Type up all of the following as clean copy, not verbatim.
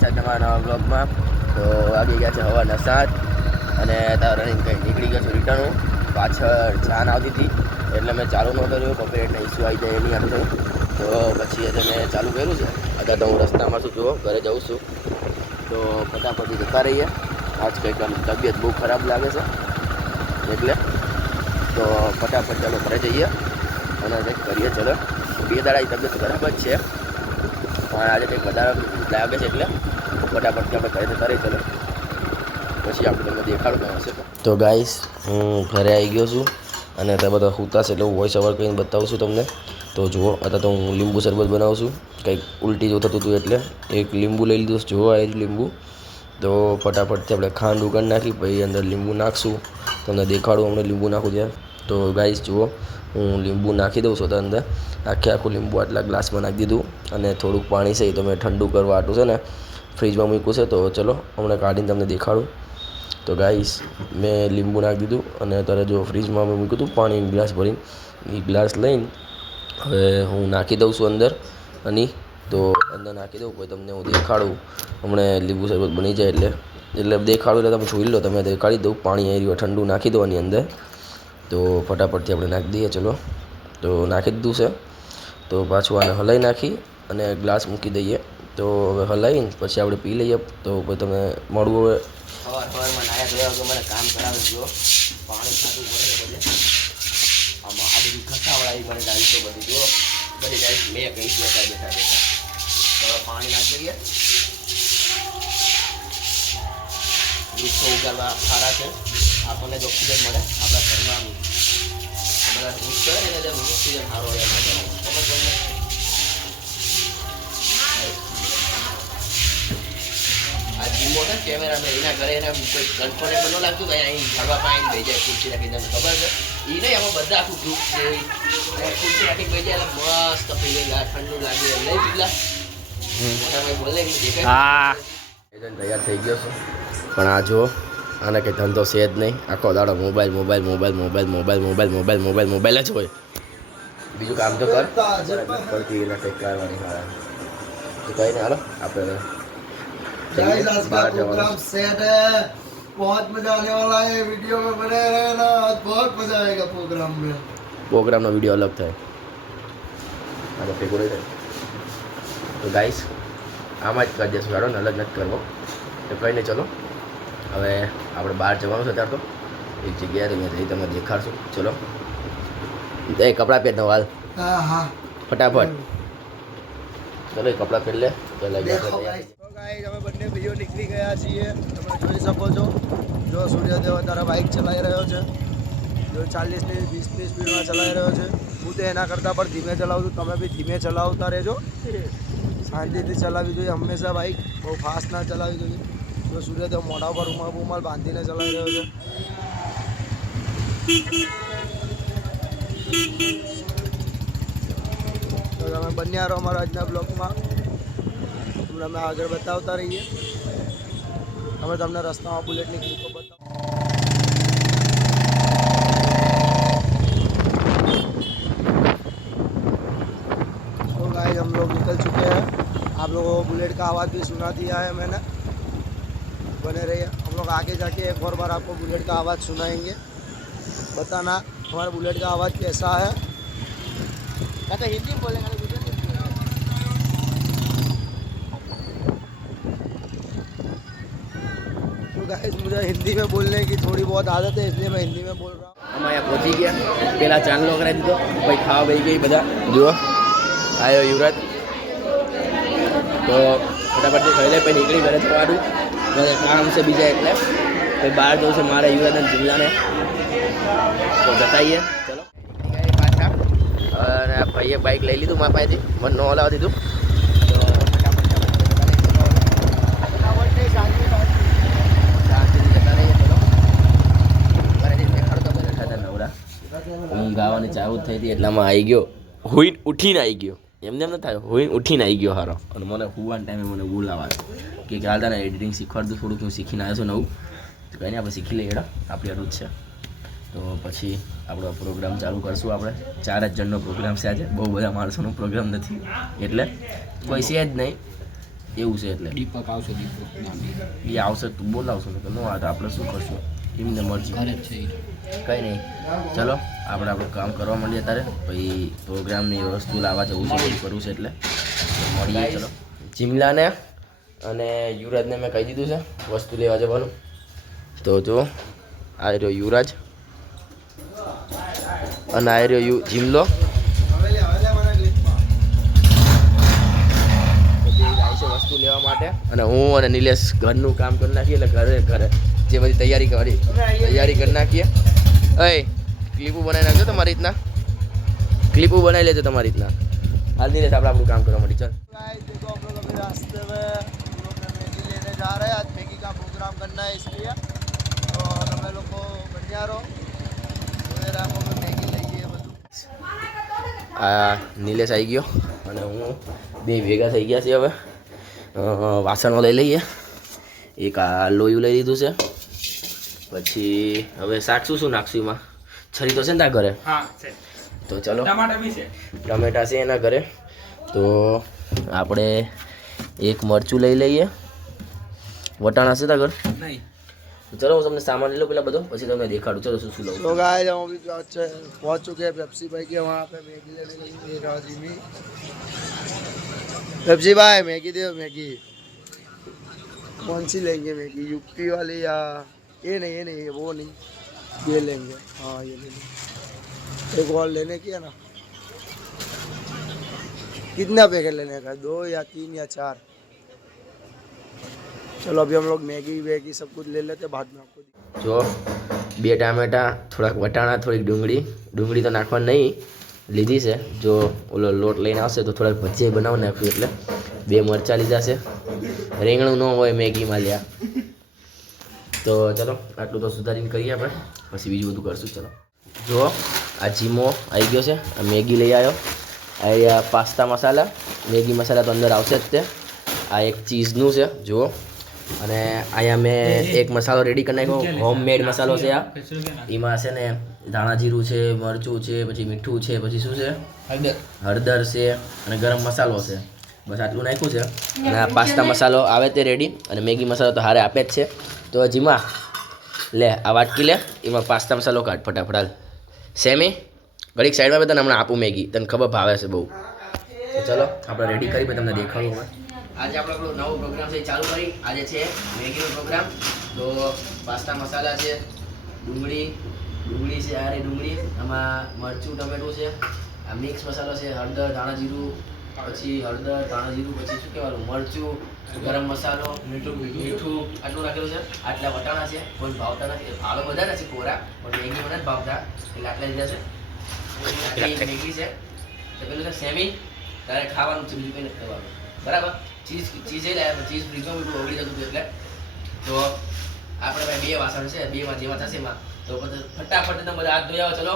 પાછા તમારા નવા બ્લોગમાં. તો વાગી ગયા છે હવાના 7 અને રનિંગ કંઈ નીકળી ગયો છું રિટર્ન. પાછળ જાન આવતી હતી એટલે મેં ચાલુ ન કર્યું, કોપીરાઇટના ઇસ્યુ આવી જાય એની હાથું. તો પછી એટલે મેં ચાલુ કર્યું છે. અત્યારે તો હું રસ્તામાં છું, જુઓ ઘરે જાઉં છું. તો ફટાફટ જતા રહીએ. આજ કંઈક તબિયત બહુ ખરાબ લાગે છે એટલે તો ફટાફટ ચાલો ઘરે જઈએ અને કંઈક કરીએ. ચલો 2 દાડાની તબિયત ખરાબ જ છે પણ આજે કંઈક વધારે લાગે છે એટલે ફટાફટ આપણે ઘરે જતા રહીએ. ચલો પછી આપણે તમને દેખાડું હશે. તો ગાઈસ હું ઘરે આવી ગયો છું અને તે બધા સૂતા છે એટલે હું વોઇસ ઓવર કરીને બતાવું છું તમને. તો જુઓ અત્યારે તો હું લીંબુ શરબત બનાવું છું. કંઈક ઉલટી જો થતું હતું એટલે એક લીંબુ લઈ લીધું. જુઓ આ લીંબુ. તો ફટાફટથી આપણે ખાંડ ઉગાડી નાખી પછી અંદર લીંબુ નાખશું. તમને દેખાડું હમણાં લીંબુ નાખું ત્યાં. તો ગાઈસ જુઓ હું લીંબુ નાખી દઉં છું તો અંદર આખું લીંબુ આટલા ગ્લાસમાં નાખી દીધું અને થોડુંક પાણી છે તો મેં ઠંડુ કરવા આટલું છે ને ફ્રીજમાં મૂક્યું છે. તો ચલો હમણાં કાઢીને તમને દેખાડું. તો ગાઈસ મેં લીંબુ નાખી દીધું અને અત્યારે જો ફ્રીજમાં મેં મૂક્યું હતું પાણી ગ્લાસ ભરીને. એ ગ્લાસ લઈને હવે હું નાખી દઉં છું અંદર અને તો અંદર નાખી દઉં પછી તમને હું દેખાડું હમણાં લીંબુ શરબત બની જાય એટલે દેખાડું એટલે તમે જોઈ લો. તમે દેખાડી દઉં પાણી આવી ઠંડુ નાખી દો આની અંદર. તો ફટાફટથી આપણે નાખી દઈએ. ચલો તો નાખી દીધું છે. તો પાછું આને હલાવી નાખી અને ગ્લાસ મૂકી દઈએ. તો હવે હલાવીને પછી આપણે પી લઈએ. તો પછી તમે મળવું હવે સવારમાં નાયા ધોયા વગર મને કામ કરાવે. જો પાણી ખાતું પડે બધે આમાં આ બધી ખસાવડાવી મને ડાલશો બધી. જો બધી ડાઈસ મેં કહી બેઠા બેઠા હવે પાણી નાખી દઈએ. વૃક્ષો ઉગાડવા સારા છે, આપણને જ ઓક્સિજન મળે. આપણા ઘરમાં બધા વૃક્ષ હોય ને એટલે ઓક્સિજન સારો હોય ખબર તમને. આ જીમો છે કેમેરામેન એના ઘરે એને કોઈ કમ્ફર્ટેબલ ન લાગતું ભાઈ અહીં ફરવા પાઈને બેસી જાય ખુરશી રાખી તમને ખબર છે. એ નહીં આમાં બધા આખું ગ્રુપ છે ખુરશી રાખી બેસી જાય એટલે મસ્ત થઈ જાય ઠંડુ લાગે લઈ કેટલા મોટા ભાઈ બોલે દેખાય. હા તૈયાર થઈ ગયો છું પણ આ જો આને કંઈ ધંધો છે જ નહીં. આખો દાડો mobile mobile mobile mobile mobile mobile mobile mobile mobile જ હોય. બીજું કામ તો કર પડતી એના કંઈક કરવાની હારા. તો કંઈ નહીં હાલો આપણે प्रोग्राम सेट है, बहुत मजा आने वाला है. वीडियो में बने रहना, बहुत मजा आएगा प्रोग्राम में. પ્રોગ્રામનો વિડીયો અલગ થાય આમાં ભેગો નહીં થાય. તો ગાઈસ આમાં જ કરી દઈશું. હાલો ને અલગ નથી કરવો. તો કંઈ નહીં ચલો હવે આપણે બહાર જવાનું છે. ત્યારે તો એક જગ્યાએ અહીંયા જઈ તમને દેખાડશું. ચલો એ કપડાં પહેર હાલ. हाँ हाँ ફટાફટ ચલો એ કપડાં પહેર લે. ગાઈસ અમે બંને ભાઈઓ નીકળી ગયા છીએ. તમે જોઈ શકો છો જો સૂર્યદેવ અત્યારે બાઇક ચલાવી રહ્યો છે. જો 40ની 20ની સ્પીડમાં ચલાવી રહ્યો છે. હું તો એના કરતાં પણ ધીમે ચલાવું છું. તમે બી ધીમે ચલાવતા રહેજો. શાંતિથી ચલાવવી જોઈએ હંમેશા બાઇક. બહુ ફાસ્ટ ના ચલાવવી જોઈએ. જો સૂર્યદેવ મોઢા પર રૂમાલ બાંધીને ચલાવી રહ્યો છે. તો તમે બંને આરો અમારા આજના બ્લોગમાં અમે આગળ બતાવતા રહીએ. અમે તમને રસ્તામાં બુલેટની ક્લિપો બતાવો. तो गाइस हम लोग निकल चुके हैं. आप लोगों को बुलेट का आवाज़ भी सुना दिया है मैंने. बने रहिए. हम लोग आगे जाके एक और बार आपको बुलेट का आवाज़ सुनाएंगे. बताना हमारे बुलेट का आवाज़ कैसा है. कहते हिंदी में बोलेंगे. गाइस मुझे हिंदी में बोलने की थोड़ी बहुत आदत है इसलिए मैं हिंदी में बोल रहा हूँ. અમે અહીંયા પહોંચી ગયા. પહેલાં ચાંદલો કરાવી દીધો પછી ખાવા બેસી ગઈ બધા. જુઓ આવ્યો યુવરાજ. તો ફટાફટથી ખાઈ લે પછી નીકળી ઘરે જવાનું. મને કામ છે બીજા એટલે પછી બહાર જવું છે મારે યુવરાજના જિલ્લાને. તો જતાઈએ ચલો પાછા. અને ભાઈએ બાઇક લઈ લીધું મારા પાસેથી. મને ન હલાવવા દીધું. ઊંઘ આવવાની ચાલુ થઈ હતી એટલામાં આવી ગયો. હુઈને ઉઠીને આવી ગયો. એમને એમ ન થાય હુઈને ઉઠીને આવી ગયો હારો. અને મને હુવાના ટાઈમે મને બોલાવા કે હાલ તારે એડિટિંગ શીખવાડતું થોડુંક. હું શીખીને આવ્યો છું નવું. તો કંઈ નહીં આપણે શીખી લઈએ. હેડા આપણી અરુજ છે. તો પછી આપણો પ્રોગ્રામ ચાલુ કરશું. આપણે 4 જ જણનો પ્રોગ્રામ છે આજે. બહુ બધા માણસોનો પ્રોગ્રામ નથી એટલે કોઈ છે જ નહીં. એવું છે એટલે દીપક આવશે, દીપક નામ એ આવશે તું બોલાવશો તો ન આવે તો આપણે શું કરશું એમને મરજી. ઘરે જ છે ઈ. કંઈ નહીં, ચલો આપણે આપણું કામ કરવા માંડીએ ત્યારે. પછી પ્રોગ્રામની વસ્તુ લાવવા જવું છે, બધું કરવું છે એટલે મળીએ. ચલો જિમલાને અને યુવરાજને મેં કહી દીધું છે વસ્તુ લેવા જવાનું. તો જો આ રહ્યો યુવરાજ અને આ રહ્યો જિમલો. જાય છે વસ્તુ લેવા માટે અને હું અને નિલેશ ઘરનું કામ કરી નાખીએ એટલે ઘરે જે બધી તૈયારી કરી નાખીએ. અય ક્લિપો બનાવી નાખજો તમારી રીતના, ક્લિપો બનાવી લેજો તમારી રીતના. હાલ નિલેશ આપણે આપણું કામ કરવા માંડી. ચાલ गाइस देखो हम लोग अभी रास्ते में हम लोग मैगी लेने जा रहे हैं. आज मैगी का प्रोग्राम करना है इसलिए तो તમે લોકો બન્યા રહો. મેં મેગી લઈએ બધું. આ નિલેશ આવી ગયો અને હું બે ભેગા થઈ ગયા છીએ. હવે વાસણો લઈ લઈએ. એક આ લોયું લઈ લીધું છે. પછી હવે શાક શું નાખશું એમાં? છરી તો છે ને તારા ઘરે? હા છે. તો ચલો ટમાટા બી છે. ટમેટા છે એના ઘરે. તો આપણે એક મરચું લઈ લઈએ. વટાણા છે તારા ઘર? નહીં. ચલો હું તમને સામાન લઈ લો પેલા બધો, પછી તમને દેખાડું. ચલો શું શું લઉં. तो गाइस हम अभी पहुंच चुके हैं पेप्सी भाई के वहाँ पे मैगी लेने के लिए. राजीमी पेप्सी भाई मैगी दे. मैगी कौन सी लेंगे? मैगी यूपी वाली या ये नहीं वो नहीं, ये लेंगे. हाँ ये लेंगे. एक और लेने की है ना. कितना पैकेट लेने का? 2 या 3 या 4? चलो अभी हम लोग मैगी वैगी सब कुछ ले लेते, बाद में आपको જો 2 ટામેટા, થોડાક વટાણા, થોડીક ડુંગળી તો નાખવા નહીં લીધી છે. જો ઓલો લોટ લઈને આવશે તો થોડાક ભજીયા બનાવી નાખ્યું એટલે 2 મરચાં લીધા છે. રીંગણું ન હોય મેગીમાં લ્યા. તો ચલો આટલું તો સુધારીને કરીએ આપણે, પછી બીજું બધું કરશું. ચલો જો આ જીમો આવી ગયો છે, આ મેગી લઈ આવ્યો. આ પાસ્તા મસાલા, મેગી મસાલા તો અંદર આવશે જ તે. આ એક ચીઝનું છે જુઓ. અને અહીંયા મેં એક મસાલો રેડી કરી નાખ્યો, હોમમેડ મસાલો છે આ. એમાં છે ને ધાણા જીરું છે, મરચું છે, પછી મીઠું છે, પછી શું છે હળદર છે અને ગરમ મસાલો છે. બસ આટલું નાખ્યું છે. અને આ પાસ્તા મસાલો આવે તે રેડી, અને મેગી મસાલો તો હારે આપે જ છે. તો જીમા લે આ વાટકી લે, એમાં પાસ્તા મસાલો કાઢ ફટાફટ. હાલ સેમી ઘડીક સાઈડમાં તને હમણાં આપું મેગી, તને ખબર ભાવે છે બહુ. તો ચલો આપણે રેડી કરી તમને દેખાડું હવે. આજે આપણો આપણો નવો પ્રોગ્રામ છે ચાલુ કરી. આજે છે મેગીનો પ્રોગ્રામ. તો પાસ્તા મસાલા છે, ડુંગળી છે, આ રે ડુંગળી, આમાં મરચું ટમેટું છે, આ મિક્સ મસાલો છે, હળદર ધાણા જીરું, પછી શું કહેવાનું મરચું, ગરમ મસાલો, મીઠું આટલું રાખેલું છે. આટલા વટાણા છે, કોઈ ભાવતા નથી, ભાવે બધા નથી કોરા, પણ મેગી મને જ ભાવતા એટલે આટલા લીધા છે. મેગી છે તો પેલું છે સેમી, તારે ખાવાનું છે, બીજું કંઈ નથી ખાવાનું. બરાબર. ચીઝ એ લાવ્યા, ચીઝ ફ્રીજમાં બધું ઓગળી જતું હતું એટલે. તો આપણે ભાઈ 2 વાસણ છે, 2માં જેવા થશે એમાં તો પછી ફટાફટ તમે બધા હાથ ધોઈ આવો. ચલો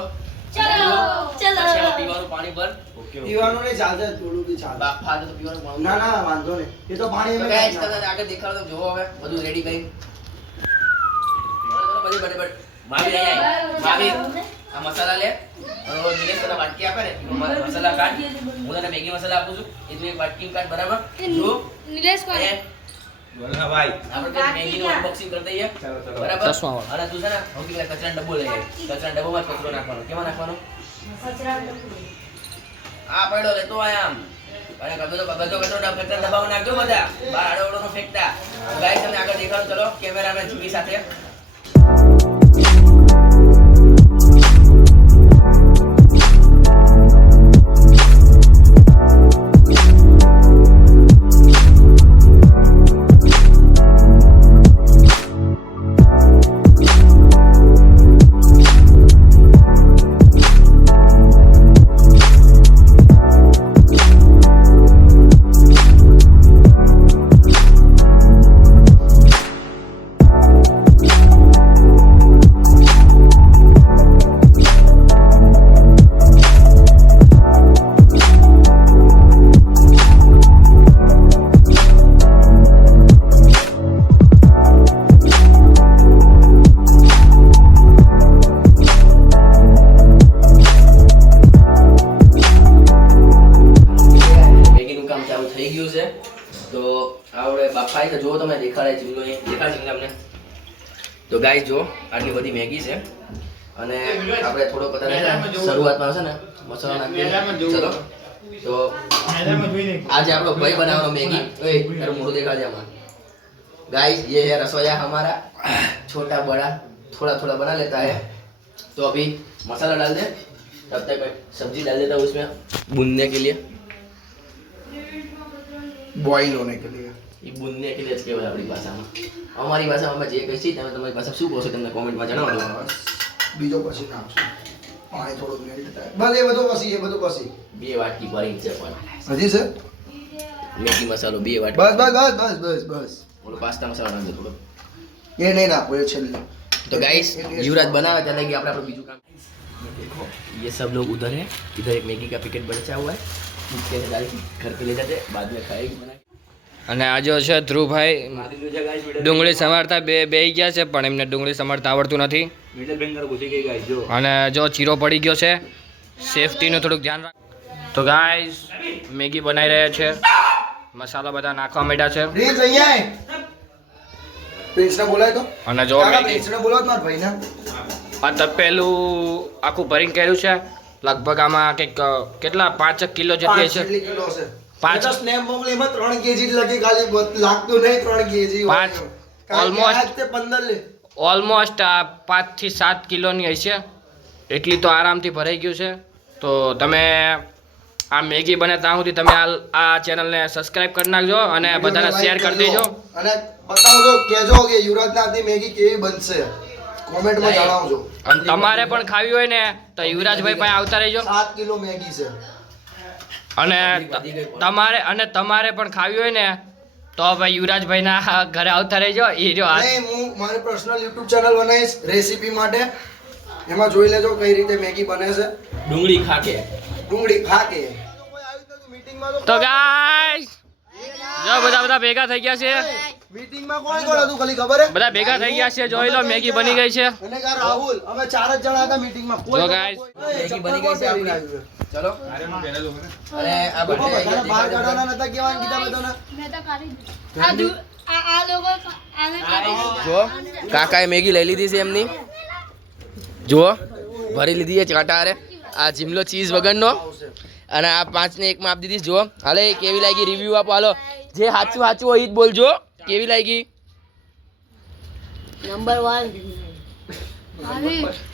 પીવાનું પાણી પર. પીવાનું નહીં ચાલશે, થોડું બી ચાલે. બાફા તો પીવાનું પાણી. ના વાંધો નહીં, એ તો પાણી તો guys, તમને આગળ દેખાડો તો જોવો. હવે બધું રેડી કરી બરાબર. માવી લઈ આવી. માવી આ મસાલા લે. નિલેશ તને વાટકી આપે ને મસાલા કાઢ. હું તને મેગી મસાલા આપું છું, એ તું એક વાટકી કાઢ. બરાબર. જો નિલેશ કોણ? બોલના ભાઈ આપણે મેગીનું અનબોક્સિંગ કરી દઈએ. બરાબર. અને તું છે ને સૌથી પહેલા કચરાનો ડબ્બો લઈ લે. કચરાના ડબ્બામાં જ કચરો નાખવાનો. કેમાં નાખવાનો? આ પડ્યો લેતો આય આમ. અને કચરો કચરાના ડબ્બામાં નાખજો બધા. બહાર આડોડો નો ફેંકતા. ગાઈસ તમને આગળ દેખાડો. ચલો કેમેરામેન જીવી સાથે. તો આપણે બાફાઈ તો જો તમે દેખાડે ચીમલો એ દેખાડ ચીમલા અમને. તો ગાઈસ જો આટલી બધી મેગી છે અને આપણે થોડો બધાને શરૂઆતમાં છે ને મસાલો નાખી ચલો. તો આજે આપણો ભાઈ બનાવવાનો મેગી. ઓય તારું મોઢું દેખાડે આમાં. गाइस ये है रसोईया हमारा, छोटा बड़ा थोड़ा थोड़ा बना लेता है. तो अभी मसाला डाल दे, तब तक मैं सब्जी डाल देता हूँ उसमें भूनने के लिए, बॉईल होने के लिए. ये भूनने के लिए केवल अपनी भाषा में. हमारी भाषा में जे कही તમે તમારી ભાષા શું કહો છો તમને કોમેન્ટમાં જણાવો. બીજો પછી નાખશું પાણી થોડું મેલ્ટ થાય બસ એ બધું પછી બે વાટકી ભરી છે પણ હજી છે મેગી મસાલો બે વાટકી. બસ બસ બસ બસ બસ બસ બોલો પાસ્તા મસાલો નાખજો થોડો. ये नहीं नाखो ये छेल्ले. तो गाइस युवराज बनावे त्याला कि આપણે આપણું બીજું કામ. देखो ये सब लोग उधर है, इधर एक मैगी का पैकेट बचा हुआ है, उसके से डाल के घर पे ले जाते बाद में खाएगी बना के. અને આ જો છે ધ્રુવભાઈ ડુંગળી સમારતા બેહી ગયા છે પણ એમને ડુંગળી સમારતા આવડતું નથી મિડલ ફિંગર ઘૂસી ગઈ ગાઈસ જો. અને જો ચીરો પડી ગયો છે, સેફટીનું થોડુંક ધ્યાન રાખ. તો ગાઈસ મેગી બનાવી રહ્યા છે, મસાલા બધા નાખવા માંડ્યા છે प्रिंस અહીંયા આય. प्रिंस ने बोलाय तो અને જો કાકા મેગી प्रिंस ने बोलाવ માર ભાઈ ને આ તપેલું આખું ભરીને કર્યું છે. લગભગ આમાં કંઈક કેટલા 5 કિલો જેટલી છે. 5 કિલો છે. પાંચ. તો સ્નેપ મોકલી માં 3 કેજી લગી ખાલી લાગતું નહીં 3 કેજી. પાંચ. Almost. તે 15 લે. ઓલમોસ્ટ 5 થી 7 કિલોની હશે, એટલી તો આરામથી ભરાઈ ગયું છે. તો તમે આ મેગી બને ત્યાં સુધી તમે આ ચેનલને સબસ્ક્રાઇબ કરી નાખજો અને બધાને શેર કરી દેજો. અને બતાવજો કેજો કે યુવરાજ ના હાથની મેગી કેવી બનશે કોમેન્ટમાં જણાવજો. અને તમારે પણ ખાવી હોય ને તો યુવરાજભાઈ પાસે આવતા રહેજો. 7 કિલો મેગી છે. અને તમારે પણ ખાવી હોય ને તો ભાઈ યુવરાજભાઈના ઘરે આવતા રહેજો. એ જો નહીં હું મારી પર્સનલ YouTube ચેનલ બનાવીશ રેસીપી માટે, એમાં જોઈ લેજો કઈ રીતે મેગી બને છે. ડુંગળી ખાકે ડુંગળી ખાકે. તો ગાઈસ જો બધા ભેગા થઈ ગયા છે. મીટિંગમાં કોણ કોણ હતું ખાલી ખબર હે? બધા ભેગા થઈ ગયા છે. જોઈ લો મેગી બની ગઈ છે. અને કા રાહુલ અમે 4 જ જણા હતા મીટિંગમાં. જો guys, મેગી બની ગઈ છે આપણી. ચલો અને આ બહાર બધા કાઢવાના નતા કેવાનું કીધા બધાને. જો કાકાએ મેગી લઈ લીધી છે એમની. જુઓ ભરી લીધી છે ચાટારે. આ જીમલો ચીઝ વગરનો અને આ 5 ને 1 માં આપી દીધી. જો હાલે કેવી લાગી રિવ્યુ આપો. હાલો જે સાચું હોય ઈ જ બોલજો. કેવી લાગી? નંબર 1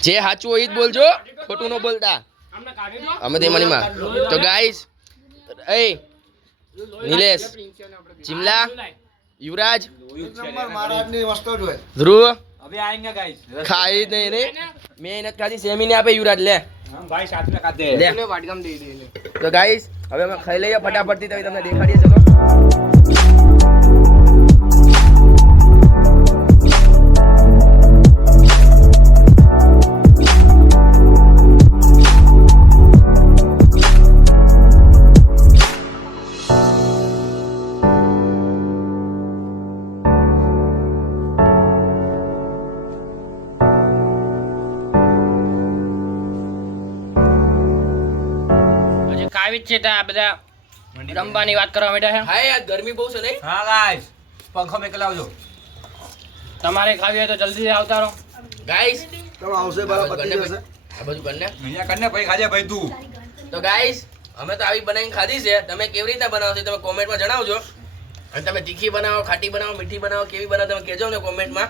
જે સાચું હોય ઈ જ બોલજો, ખોટું ન બોલતા. અમે તે મનીમાં. તો ગાઈસ એ નિલેશ, ચિમલા, યુવરાજ, નંબર મારા હાથની વસ્તુ જ હોય. ધ્રુવ अभी आएंगे गाइस. ખાઈ નહીં ને મેં નથી ખાધી. સેમી ને આપે યુવરાજ લે हम भाई साथ में खाते લે. वाटकम दे दे. તો ગાઈસ હવે અમે ખાઈ લઈએ ફટાફટથી, તો તમને દેખાડીએ. ચલો ખાવી જ છે ત્યાં બધા રમવાની વાત કરવા માંડ્યા છે. હાય યાર ગરમી બહુ છે નહીં? હા ગાઈસ પંખો મેકલાવજો. તમારે ખાવી હોય તો જલ્દી આવતા રહો ગાઈસ તમે આવશે બરાબર પતી જશે. આ બધું કરને. અહીંયા કરને ભાઈ ખાજે ભાઈ તું. તો ગાઈસ અમે તો આવી બનાવીને ખાધી છે. તમે કેવી રીતના બનાવો છો તમે કોમેન્ટમાં જણાવજો. અને તમે તીખી બનાવો, ખાટી બનાવો, મીઠી બનાવો, કેવી બનાવો તમે કહેજો ને કોમેન્ટમાં.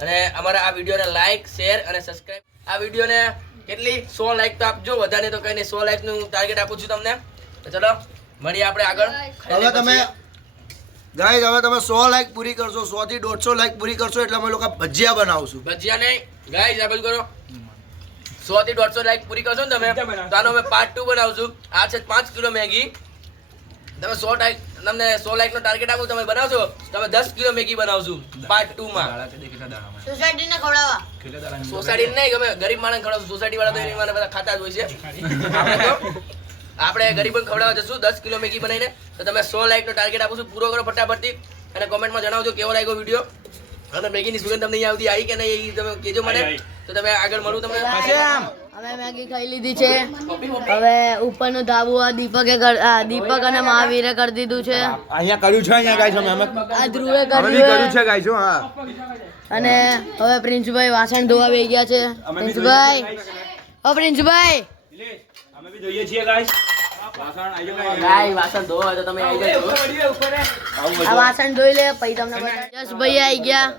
અને અમારા આ વિડીયોને લાઈક, શેર અને સબસ્ક્રાઇબ. આ વિડીયોને કેટલી 100 લાઈક તો આપજો, વધારે તો કઈ નહીં. 100 લાઈક નું ટાર્ગેટ આપું છું તમને. તો ચલો મળીએ આપણે આગળ. હવે તમે ગાઈસ હવે તમે 100 લાઈક પૂરી કરશો, 100 થી 150 લાઈક પૂરી કરશો એટલે અમે લોકો ભજીયા બનાવશું. ભજીયા નહીં ગાઈસ આ બધું કરો. 100 થી 150 લાઈક પૂરી કરશો ને તમે તો આનો અમે પાર્ટ 2 બનાવશું. આ છે 5 કિલો મેગી. તમે 100 લાઈક નો ટાર્ગેટ આપો તમે બનાવશો તમે 10 કિલો મેગી બનાવશું પાર્ટ 2 માં. સોસાયટીને ખવડાવવા સોસાયટી નહીં ગમે ગરીબ માણસ ખવડાવશું. સોસાયટી વાળા તો એની માને બધા ખાતા જ હોય છે. આપણે ગરીબોને ખવડાવવા જશું 10 કિલો મેગી બનાવીને. તો તમે 100 લાઈક નો ટાર્ગેટ આપું છું, પૂરો કરો ફટાફટથી અને કોમેન્ટમાં જણાવજો કેવો લાગ્યો વિડીયો. અને મેગીની સુગંધ તમને નહીં આવતી, આવી કે નહીં એ તમે કહેજો મને. તો તમે આગળ મળું તમને. અમે મેગી ખાઈ લીધી છે. હવે ઉપરનું ધાબુ આ દીપક અને મહાવીરે કરી દીધું છે. અહીંયા કર્યું છે, અહીંયા ગાઈસ અમે આ ધ્રુવે કર્યું કર્યું છે ગાઈસ. હા, અને હવે પ્રિન્સભાઈ વાસણ ધોવા બેસી ગયા છે. પ્રિન્સભાઈ, ઓ પ્રિન્સભાઈ, અમે બી જોઈએ છીએ ગાઈસ. ગાય વાસણ ધોવા હોય તો તમે આવી જાઓ. આ વાસણ ધોઈ લે પછી તમને બતાવીએ. યશભાઈ આવી ગયા.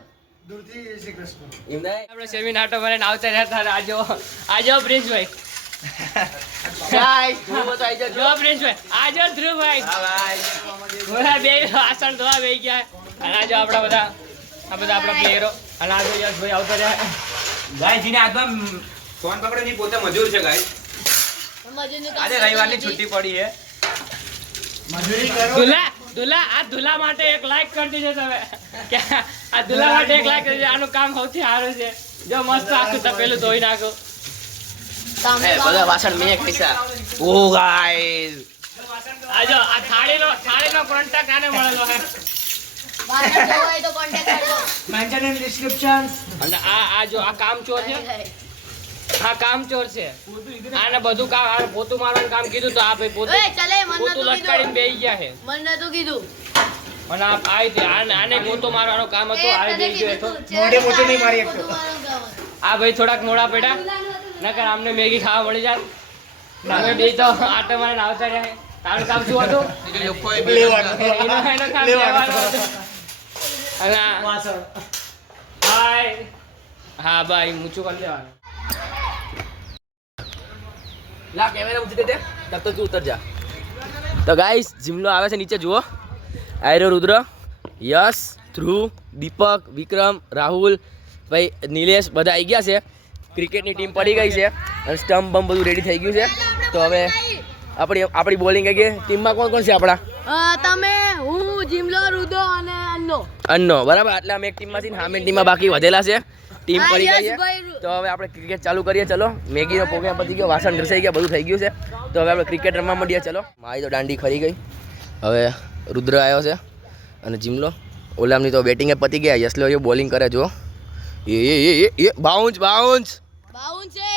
એમ નહીં. આપણે સેમિનાર તો મને આવતા રહેતા હતા. આજો પ્રિન્સભાઈ, ગાઈસ ધોવો તો આવી જાઓ. જો પ્રિન્સભાઈ, આજો ધ્રુવભાઈ. હા ભાઈ. બોલા બે વાસણ ધોવા બેસી ગયા. અને આજો આપણા બધા આપણા પ્લેયરો. અને આજો યશભાઈ આવતા રહ્યા. ગાય જીને આજમાં ફોન પકડે ની પોતે મજૂર છે ગાય. આજે રવિવારની છુટ્ટી પડી છે. દુલા આ દુલા માટે એક લાઈક કરી દેજો તમે. કે આ દુલા માટે એક લાઈક કરી દેજો. આનું કામ સૌથી સારું છે. જો મસ્ત આખું તપેલું ધોઈ નાખો. બધા વાસણ મેં ખાઈસા. ઓ ગાઈસ. આજો આ થાળીનો કોન્ટેક્ટ આને મળેલો છે. વાસણ ધોવા હોય તો કોન્ટેક્ટ કરજો. અને આ જો આ કામચોર છે. આ કામચોર છે. આને બધું કામ આ પોતું મારવાનું કામ કીધું તો આ ભાઈ પોતું ઓય ચલે મન પોતું નતું લટકાડીને કીધું. બેસી ગયા છે. મન નતું કીધું. અને આ આવી આને પોતું મારવાનું કામ હતું. આ તને બેસી ગયો હતો. કીધું. મોઢે પોતું નહીં મારી શકતો. આ ભાઈ થોડાક મોડા પડ્યા. નકર આમને મેગી ખાવા મળી જાય. અમે બે તો આટો મારીને આવતા રહ્યા. તારું કામ શું હતું? એનો કામ લેવાનું હતું. અને હાય. હા ભાઈ ઊંચું કરી દેવાનું. લા કેમેરા ઊંચી દે દે. તબ તો તું ઉતર જા. તો ગાઈસ જીમલો આવે છે નીચે જુઓ. આયરો રુદ્ર, યશ, ધ્રુવ, દીપક, વિક્રમ, રાહુલ, ભાઈ નિલેશ બધા આવી ગયા છે. ક્રિકેટની ટીમ પડી ગઈ છે અને સ્ટમ્પ બમ બધું રેડી થઈ ગયું છે. તો હવે આપણી બોલિંગ આવી ગઈ. ટીમમાં કોણ કોણ છે આપણા? તમે, હું, જીમલો, રુદો અને અન્નો. અન્નો બરાબર. એટલે અમે એક ટીમમાં છીએ ને સામે ટીમમાં બાકી વધેલા છે. ટીમ હા, પડી ગઈ છે. યશભાઈ. તો હવે આપણે ક્રિકેટ ચાલુ કરીએ. ચલો, મેગીનો પ્રોગ્રામ પતી ગયો, વાસણ ઘસાઈ ગયા, બધું થઈ ગયું છે. તો હવે આપણે ક્રિકેટ રમવા માંડીએ. ચલો, મારી તો દાંડી ખરી ગઈ. હવે રુદ્ર આવ્યો છે અને જીમલો. ઓલામની તો બેટિંગ પતી ગયા. યશલો બોલિંગ કરે જો. એ બાઉન્સ બાઉન્સ. બાઉન છે.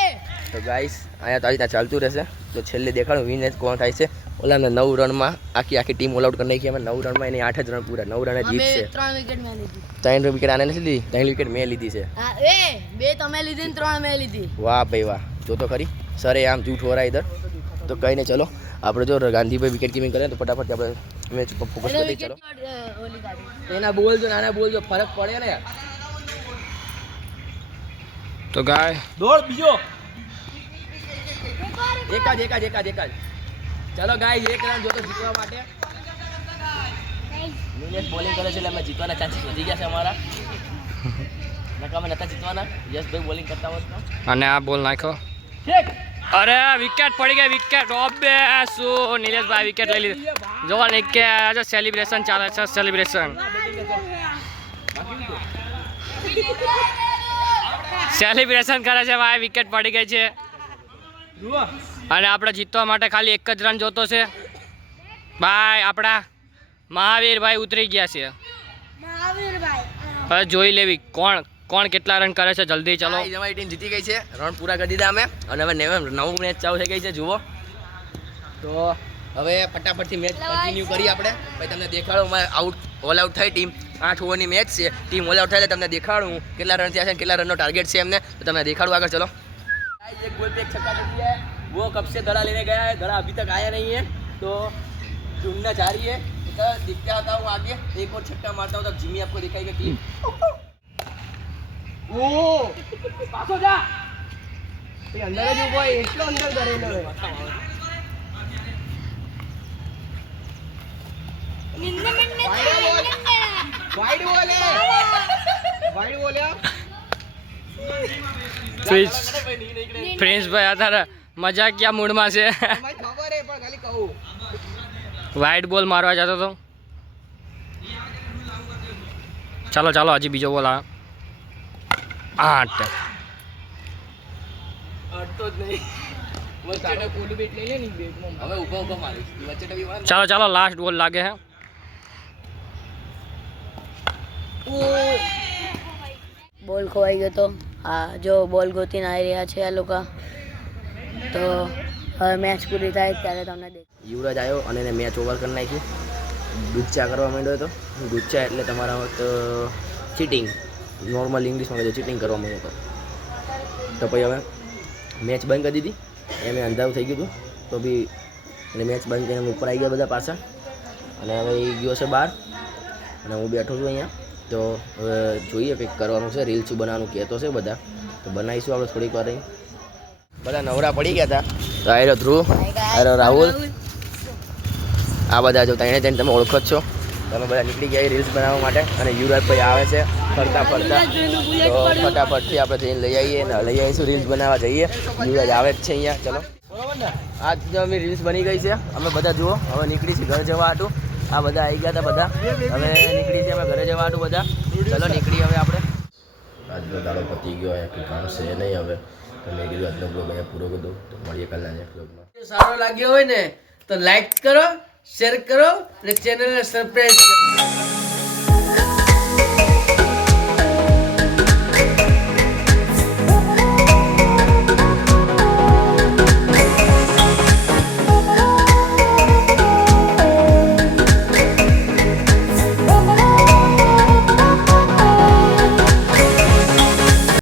તો ગાઈસ અહીંયા તો આવી રીતના ચાલતું રહેશે. તો છેલ્લે દેખાડું વિન કોણ થાય છે. ઓલાને 9 રનમાં આખી ટીમ ઓલ આઉટ કરી નાખી. અમે 9 રનમાં એની 8 જ રન પૂરા. 9 રને જીત છે. 3 વિકેટ મેં લીધી. 3 વિકેટ આને નથી લીધી, 3 વિકેટ મેં લીધી છે. હા, એ 2 તમે લીધી ને 3 મેં લીધી. વાહ ભાઈ વાહ. જો તો ખરી સરે આમ જૂઠ હો રહા ઇધર. તો કઈ નહીં, ચલો આપણે જો ગાંધીભાઈ વિકેટ કીપિંગ કરે તો ફટાફટ આપણે મેચ પર ફોકસ એટલે કરીએ. ચલો વિકેટ ઓલી કાઢી. એના બોલ જો નાના બોલ જો ફરક પડે ને. તો ગાય દોડ બીજો. એક જ. ચલો ગાઈસ, એક રન જોતો જીતવા માટે. નિલેશ બોલિંગ કરે છે એટલે અમે જીતવાના ચાન્સીસ વધી ગયા છે અમારા. નકા અમે નતા જીતવાના. યશભાઈ બોલિંગ કરતા હોત તો. અને આ બોલ નાખ્યો. અરે વિકેટ પડી ગઈ. વિકેટ ઓબે શું નિલેશભાઈ વિકેટ લઈ લીધી. જોવો ને કે આજે સેલિબ્રેશન ચાલે છે. સેલિબ્રેશન કરે છે ભાઈ. વિકેટ પડી ગઈ છે અને આપણે જીતવા માટે ખાલી એક જ રન જોતો છે ભાઈ. આપણા મહાવીરભાઈ ઉતરી ગયા છે. હવે જોઈ લેવી કોણ કેટલા રન કરે છે. જલ્દી ચલો. ગાઈસ, અમારી ટીમ જીતી ગઈ છે. રન પૂરા કરી દીધા અમે. અને હવે નવું મેચ ચાલુ થઈ ગઈ છે જુઓ. તો હવે ફટાફટથી મેચ કન્ટિન્યુ કરીએ આપણે. ભાઈ તમને દેખાડો ઓલ આઉટ થઈ ટીમ. 8 ઓવરની મેચ છે. ટીમ ઓલ આઉટ થાય એટલે તમને દેખાડું કેટલા રન થયા છે અને કેટલા રનનો ટાર્ગેટ છે એમને. તો તમને દેખાડું આગળ. ચલો गाइस, एक गोल पे एक छक्का लग गया है. वो कब से दड़ा लेने गया है. दड़ा अभी तक आया नहीं है तो ढूंढना जा रही है. दिखता आता हूँ आगे. एक और छक्का मारता हूँ तब जिमी आपको दिखाएगा टीम. ओ पास हो जा. ये अंदर जो वो એટલો અંદર કરેલો है. वाइड बॉल है. वाइड बॉल है. પ્રિન્સભાઈ અત્યારે મજાકિયા મૂડમાં છે. ખબર હે પણ ખાલી કહું. વાઇડ બોલ મારવા જતો હતો. ચાલો હજી બીજો બોલ આવે. 8 અડતો જ નહીં. વચ્ચે ઓલું બેટ લઈ લે ને બેટમાં. હવે ઊભા મારીશ. વચ્ચે ટવી માર. ચાલો લાસ્ટ બોલ લાગે હે. બોલ ખોવાઈ ગયો તો. હા જો બોલ ગોતીને આવી રહ્યા છે આ લોકો. તો હવે મેચ પૂરી થાય ત્યારે તમને યુવરાજ આવ્યો અને એને મેચ ઓવર કરી નાખ્યું. ગુચ્ચા કરવા માંડ્યો હતો. ગુચ્ચા એટલે તમારા વખત ચીટિંગ, નોર્મલ ઇંગ્લિશમાં કહેતો ચીટિંગ કરવા માંડ્યો હતો. તો પછી હવે મેચ બંધ કરી દીધી. એમ અંધારું થઈ ગયું હતું તો બી એટલે મેચ બંધ કરીને ઉપર આવી ગયા બધા પાછા. અને હવે એ ગયો છે બહાર અને હું બેઠો છું અહીંયા. તો હવે જોઈએ કંઈક કરવાનું છે, રીલ્સ બનાવવાનું કહેતો છે બધા, તો બનાવીશું આપણે થોડીક વાર રહી. બધા નવરા પડી ગયા હતા. તો આયરો ધ્રુવ, આયરો રાહુલ, આ બધા જો તેને તમે ઓળખો જ છો. તમે બધા નીકળી ગયા રીલ્સ બનાવવા માટે અને યુવરાજ ભાઈ આવે છે ફરતા ફરતા. તો ફટાફટથી આપણે જઈને લઈ આવીએ ને લઈ આવીશું, રીલ્સ બનાવવા જઈએ. યુવરાજ આવે જ છે અહીંયા. ચલો આજ જો અમે રીલ્સ બની ગઈ છે. અમે બધા જુઓ હવે નીકળી છે ઘર જવા હાટું. આ બધા આવી ગયા હતા બધા, હવે નીકળી છે અમે ઘરે જવા હાટું બધા. ચલો નીકળી હવે આપણે. આજનો દાડો પતી ગયો, કંઈ કામ છે નહીં હવે. તો મેં કીધું આજનો બ્લોગ અહીંયા પૂરો કરી દઉં. તો મળીએ કાલના નેક્સ્ટ બ્લોગમાં. સારો લાગ્યો હોય ને તો લાઈક કરો, શેર કરો અને ચેનલને સબસ્ક્રાઈબ કરો.